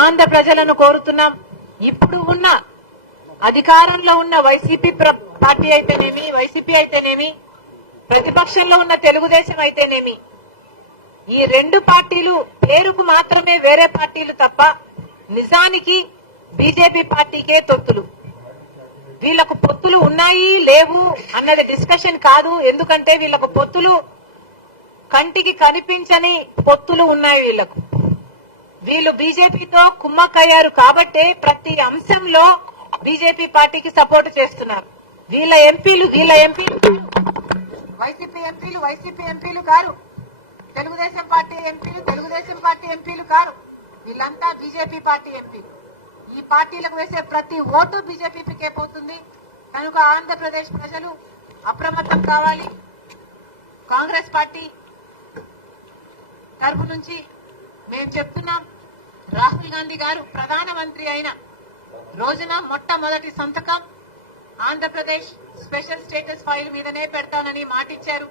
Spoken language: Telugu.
ఆంధ్ర ప్రజలను కోరుతున్నాం. ఇప్పుడు ఉన్న అధికారంలో ఉన్న వైసీపీ పార్టీ అయితేనేమి, వైసీపీ అయితేనేమి, ప్రతిపక్షంలో ఉన్న తెలుగుదేశం అయితేనేమి, ఈ రెండు పార్టీలు పేరుకు మాత్రమే వేరే పార్టీలు తప్ప నిజానికి బీజేపీ పార్టీకే తొత్తులు. వీళ్లకు పొత్తులు ఉన్నాయి లేవు అన్నది డిస్కషన్ కాదు. ఎందుకంటే వీళ్లకు పొత్తులు కంటికి కనిపించని పొత్తులు ఉన్నాయి. వీళ్ళు బీజేపీతో కుమ్మక్కయ్యారు కాబట్టే ప్రతి అంశంలో బీజేపీ పార్టీకి సపోర్ట్ చేస్తున్నారు. వీళ్ళ ఎంపీలు వైసీపీ ఎంపీలు కారు, తెలుగుదేశం పార్టీ ఎంపీలు కారు. వీళ్ళంతా బీజేపీ పార్టీ ఎంపీలు. ఈ పార్టీలకు వేసే ప్రతి ఓటు బీజేపీకే పోతుంది. కనుక ఆంధ్రప్రదేశ్ ప్రజలు అప్రమత్తం కావాలి. కాంగ్రెస్ పార్టీ తరపు నుంచి మేము చెప్తున్నాం, రాహుల్ గాంధీ గారు ప్రధానమంత్రి అయిన రోజున మొట్టమొదటి సంతకం ఆంధ్రప్రదేశ్ స్పెషల్ స్టేటస్ ఫైల్ మీదనే పెడతానని మాటిచ్చారు.